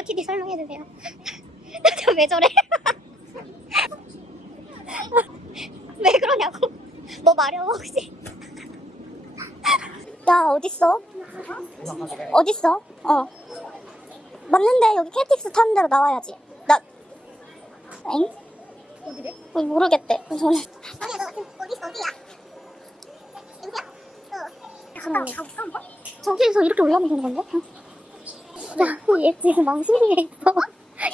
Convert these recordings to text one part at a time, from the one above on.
OOTD 설명해주세요. 저 왜 저래? 왜 그러냐고. 너 마려워, 혹시? 야, 어딨어? 어딨어? 어. 맞는데, 여기 KTX 타는 대로 나와야지. 나, 엥? 어디래? 모르겠대. 저는. 아니야 너 지금 어디 어디야? 여기야? 어. 한번? 저기서 이렇게 올라오면 되는 건데? 어. 야, 얘 지금 망신이에 있어.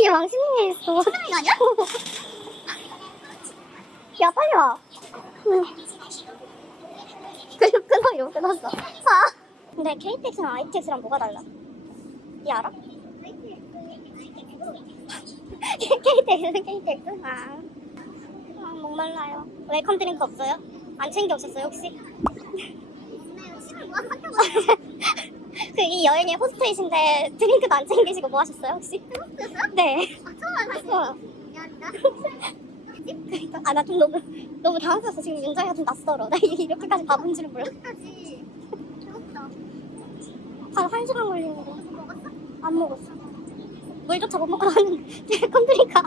얘 망신이에 있어. 이거 아니야? 야, 빨리 와. 응. 끊어, 끊어, 이거 끊었어. 아. 근데 KTX랑 ITX랑 뭐가 달라? 얘 알아? KTX는 KTX? 아. 아, 목말라요. 웰컴 드링크 없어요? 안 챙겨 오셨어요, 혹시? 학교. 그 이 여행의 호스트이신데 드링크도 안 챙기시고 뭐 하셨어요, 혹시? 호스트였어요? 네. 아 처음 알았어. 어. 미안합니다. 그러니까 아 나 좀 너무 너무 당황스러워 지금 윤정이가 좀 낯설어 나 이렇게까지 바본 줄은 몰라 여기까지. 배고프다. 한 시간 걸리는데 먹었어? 안 먹었어 물조차 못 먹고 나왔는데 컴드니까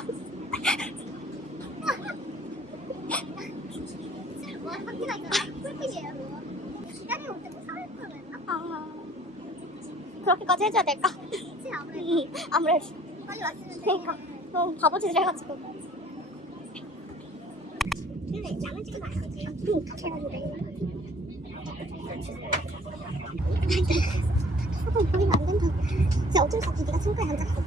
시간 모아서 학교 가 있잖아. 꿀팁이에요 그거. 기다리고 올 때뭐 사올 거면 아 그렇게까지 해줘야 될까? 그치 아무래도 응, 아무래도 빨리 왔으면 그러니까 너무 바보짓을 해가지고 근데 양을 찍으면 안 되지. 응 해가지고 조금 보이면 안 된다고. 진짜 어쩔 수 없이 네가 창고에 앉았어.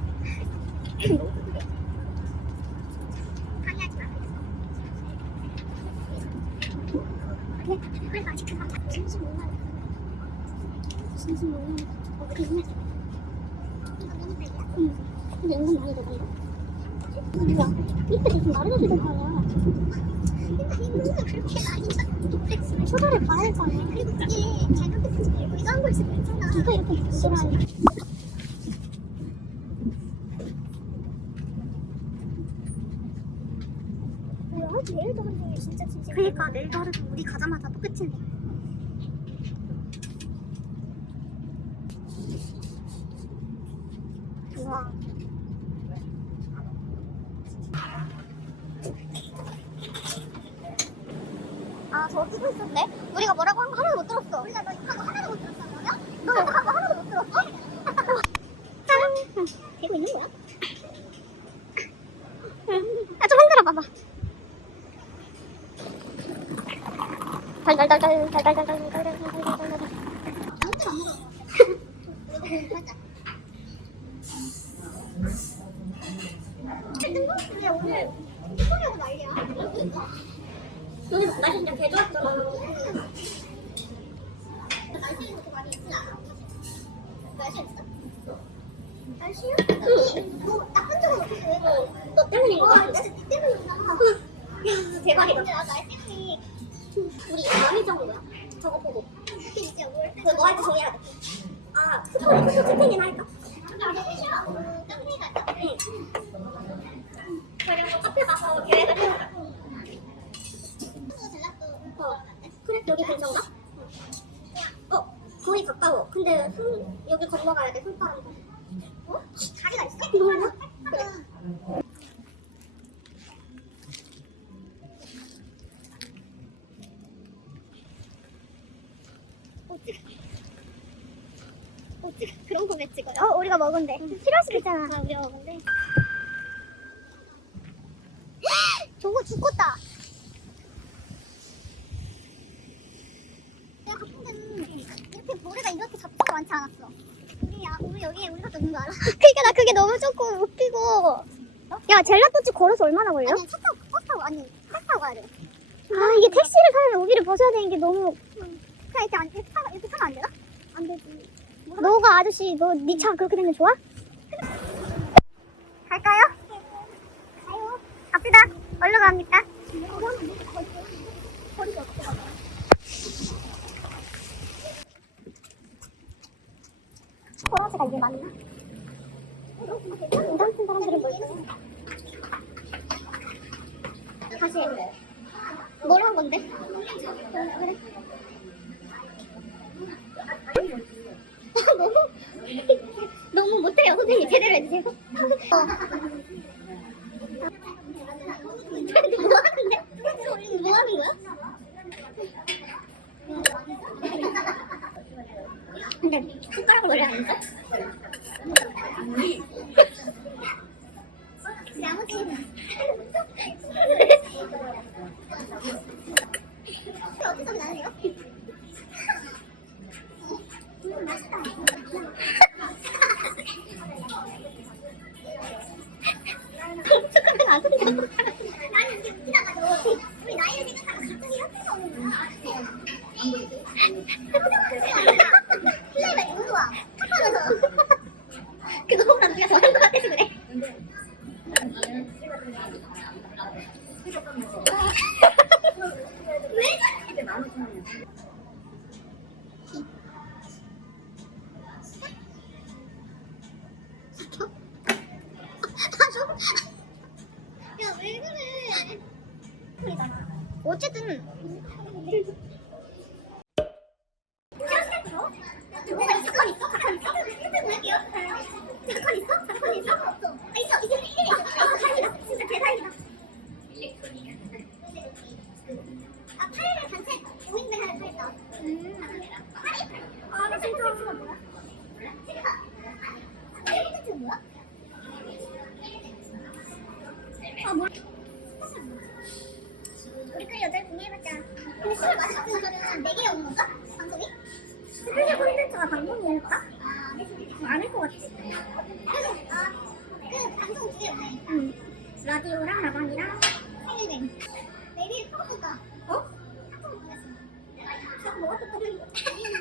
그래, 그래 아직 그만. 진심 몰라. 진심 몰라. 어, 그래 정말. 이거 미니백이야? 응 근데 은근 많이 들어간다 뭐야 이때 무슨 마르게시던 거야 근데 이거는 그렇게 많이 줬는데 초절에 봐야 할거 아니야 그리고 그게 잘못됐지 말고 이거 한 걸씩 괜찮아. 누가 이렇게 싫어하냐 뭐야? 내일 도는 중에 진짜 진짜. 그니까 내일 하루도 우리 가자마자 또 끝이네 우와 아, 저 뛰고 있었네? 우리가 뭐라고 한 거 하나도 못 들었어. 우리가 너거 하나도 못 들었어 그러면? 너거 하나도 못 들었어? 짠! 되고 있는 거야? 아, 좀 흔들어 봐봐. 달달달달, 달달달달달달달달달달. 아무도 안 물어. 이거 살짝. 근데 오늘 피곤하고 난리야. 오늘 날씨 진짜 개 좋았잖아. 날씨 이렇게 많이 있진 않아. 날씨 있어? 날씨요? 뭐 나쁜 적은 없어. 왜? 너 때문인 거 와, 같아. 진짜 니 때문에 온다. 대박이다. 나 우리 남이 적은 거야. 저거 보고. 진짜 뭘 그거 뭐 할지 정해야 돼. 아, 스포, 스포 채팅이나 할까? 응. 그냥 카페 가서 계획을 해보자. 어. 그래, 여기 근처인가? 어, 거의 가까워. 근데 손, 여기 건너가야 돼, 손바람. 어? 다리가 있어? 몰라? 그래. 어떻게 어떻게 그런 거왜 찍어요? 어, 우리가 먹은데 있잖아. 아, 우리가 먹은데. 저거 죽었다. 내가 가끔 이렇게 모래가 이렇게 잡지가 많지 않았어. 우리 야, 우리 여기에 우리가 있는 거 알아? 그니까 나 그게 너무 조금 웃기고. 야, 젤라또집 걸어서 얼마나 걸려? 아니 차 타고 버스 타고 아니 차 타고 가야 돼. 아, 이게 택시를 타면 우리를 벗어야 되는 게 너무. 그냥 이렇게 안 이렇게, 타, 이렇게 타면 안 되나? 안 되지. 너가 아저씨, 너 네 차 그렇게 된 게 좋아? 갈까요? 가요. 갑시다. 얼른 갑니까? 호랑이가 이게 맞나? 인간 쓴 사람들은 뭘 다시 해. 뭘한 건데? 그래. 너무 너무 못해요. 선생님 제대로 해주세요 어. 뭐 하는데? 뭐 하는 거야? 근데 숟가락으로 원래 안 써? 나머지는 어떤 소리 나는데요?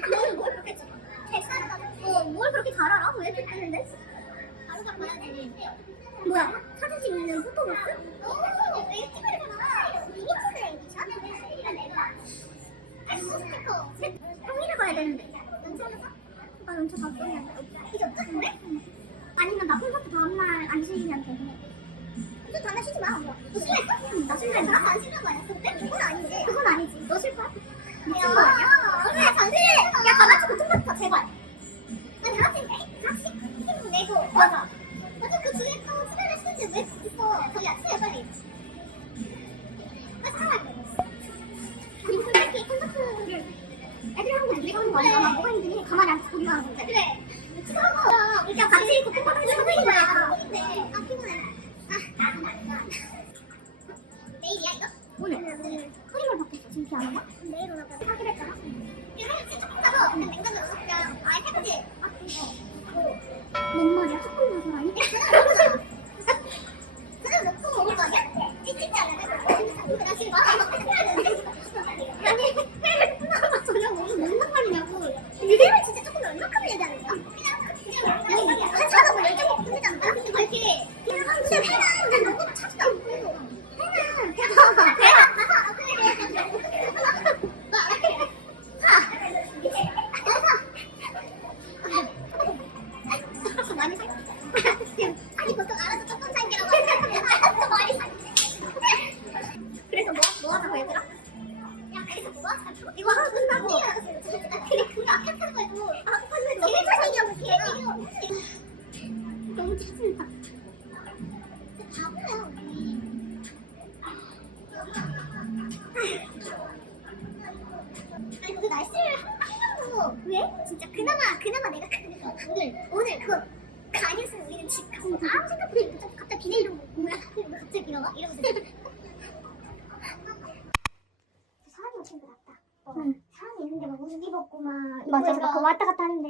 그렇게 잘 알아? 어, 뭘 그렇게 잘 알아? 왜 이렇게 뜨는데? 바로 딱 봐야지. 뭐야? 사진 찍는 포토북스? 오, 왜 찍어야 미니처네, 미니처? 아니, 스티커. 평일에 가야 되는데. 연차 올렸어? 나 연차 다 써야 돼. 잊었죠? 그래? 아니면 나 콘서트 다음날 안 쉬면 돼. 콘서트 다음날 쉬지 마. 너? 응, 나 쉬는 거? 근데? 그건 아니지. 그건 아니지. 너쉴 거야? 미친 거 아니야? 그. 그러니까. 아. 아, 내일이야, 이거? 오늘. 허리를 바꿨어, 지금 피하는 거? 내일 오라고 하기로 했잖아. 이거 진짜 조금 가서 냉장고에 오늘 그 아니었으면 우리는 집 가서 아무 생각 없이 갑자기 갑자기 비내 이러고 뭐야 뭐 갑자기 이러나 이러면서 사람이 친구 같다. 응. 사람이 있는데 막 옷 입었고 막 맞아, 입고 맞아. 왔다 갔다 하는데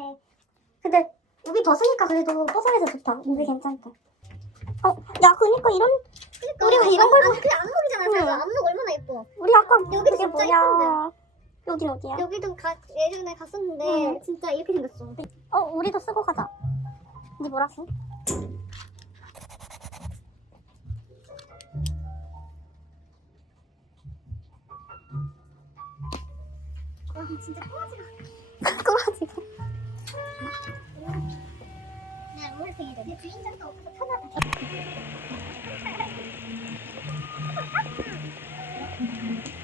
근데 우리 벗으니까 그래도 뽀송해서 좋다. 우리 괜찮다. 어, 야, 그니까 이런 그러니까 우리가 이런 걸 아니, 그냥 안무이잖아. 응. 안무 얼마나 예뻐. 우리 아까 그게 진짜 뭐야? 여긴 어디야? 여기도 가, 예전에 갔었는데 응. 진짜 이렇게 생겼어. 어, 우리도 쓰고 가자. 니 뭐라 써? 와 진짜 꼬마지가. 꼬라지가. 내 주인장도 없어서 편하다.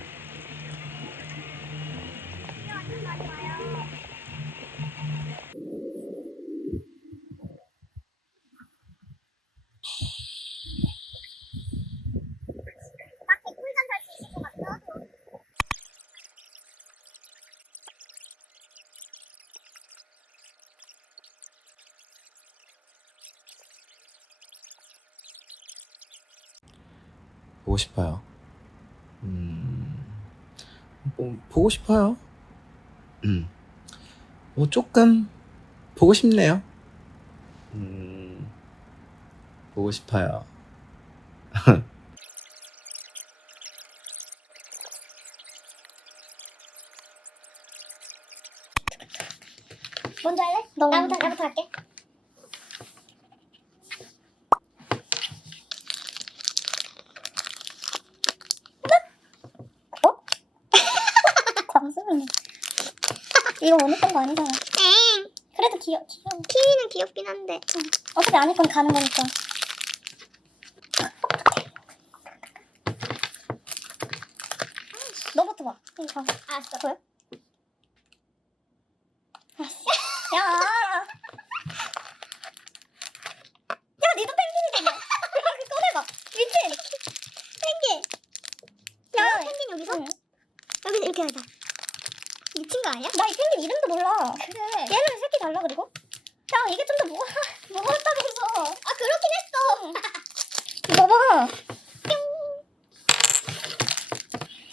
보고 싶어요. 음, 뭐, 보고 싶어요. 음, 뭐 조금 보고 싶네요. 음, 보고 싶어요. 먼저 할래? 너 나부터 먼저. 나부터 할게. 광수는 이거 원했던 거 아니잖아. 엥. 그래도 귀여 귀여워. 키위는 귀엽긴 한데. 어차피 아닐 건 가는 거니까. 너부터 봐. 이거 봐. 알았어. 보여? 야. 야, 니도 펭귄이잖아. 이렇게 꺼내봐. 미친. 펭귄. 야, 펭귄 여기서? 응. 여기서 이렇게 하자. 미친 거 아니야? 나 이 펭귄 이름도 몰라. 그래. 얘는 새끼 달라 그리고. 야, 이게 좀 더 무거 무거웠다면서. 아 그렇긴 했어. 봐.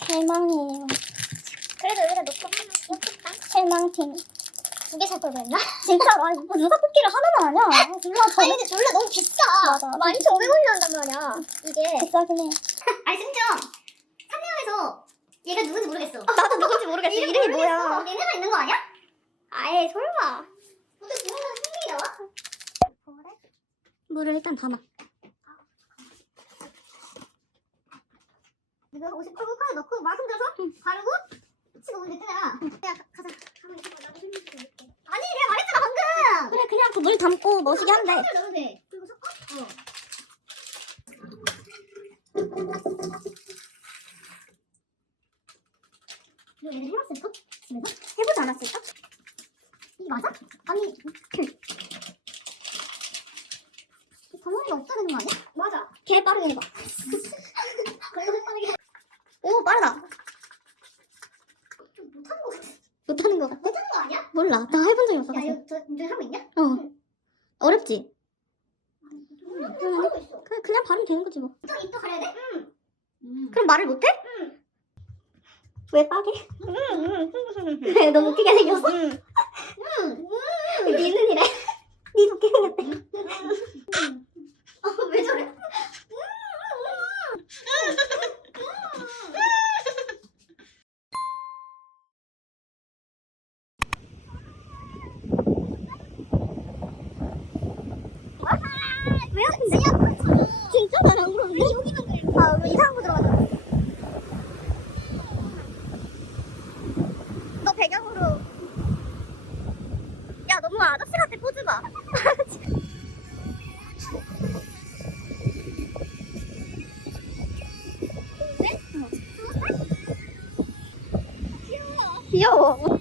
실망이에요. 그래도 여기다 놓고 하면 귀엽겠다. 실망팀. 두 개 살 걸 그랬나? 진짜로 아니 뭐 누가 뽑기를 하나만 하냐? 졸라 아니 저 근데 졸라 너무 비싸. 맞아. 12,500원이 한단 말이야. 이게. 비싸긴 해. 아니 심지어 상명에서 얘가 누군지 모르겠어. 나도 누군지 모르겠어. 이름이 뭐야? 얘네가 있는 거 아니야? 아예 설마. 어떻게 보면 생일이 나와? 물을 일단 담아. 이거 50 컬고 컬 넣고 마금 줘서 바르고 치고 오면 됐잖아. 야 가- 가자. 가만히 있어봐. 나도 힘좀 줄게. 아니 내가 말했잖아 방금. 그래 그냥 그 물 담고 멋이게 하면 돼. 그리고 섞어? 어. 이거 얘네 해봤을까? 집에서? 해보지 않았을까? 이게 맞아? 아니 이 덩어리가 없어야 되는 거 아니야? 맞아 개 빠르게 해봐. 그래도 빠르게 해. 오 빠르다. 좀 못하는 거 같아 못하는 거 같아? 못하는 거 아니야? 몰라. 나 해본 적이 없어. 야 이거 저 운전 하고 있냐? 어. 어렵지? 응 하고 있어 그래 그냥 바르면 되는 거지 뭐. 또 입도 가려야 돼? 응 그럼 말을 못해? 응. 왜 빠게? 왜 너무 웃기게 생겼어? 응. 응. 니는 이래. 니 웃기게 생겼대. 어, 왜 저래? 왜 아픈데? 진짜 나랑 그러는데? 아, 우리 이상한 거 들어가자. 너 배경으로. 야 너무 아저씨 같아 포즈 봐. 귀여워.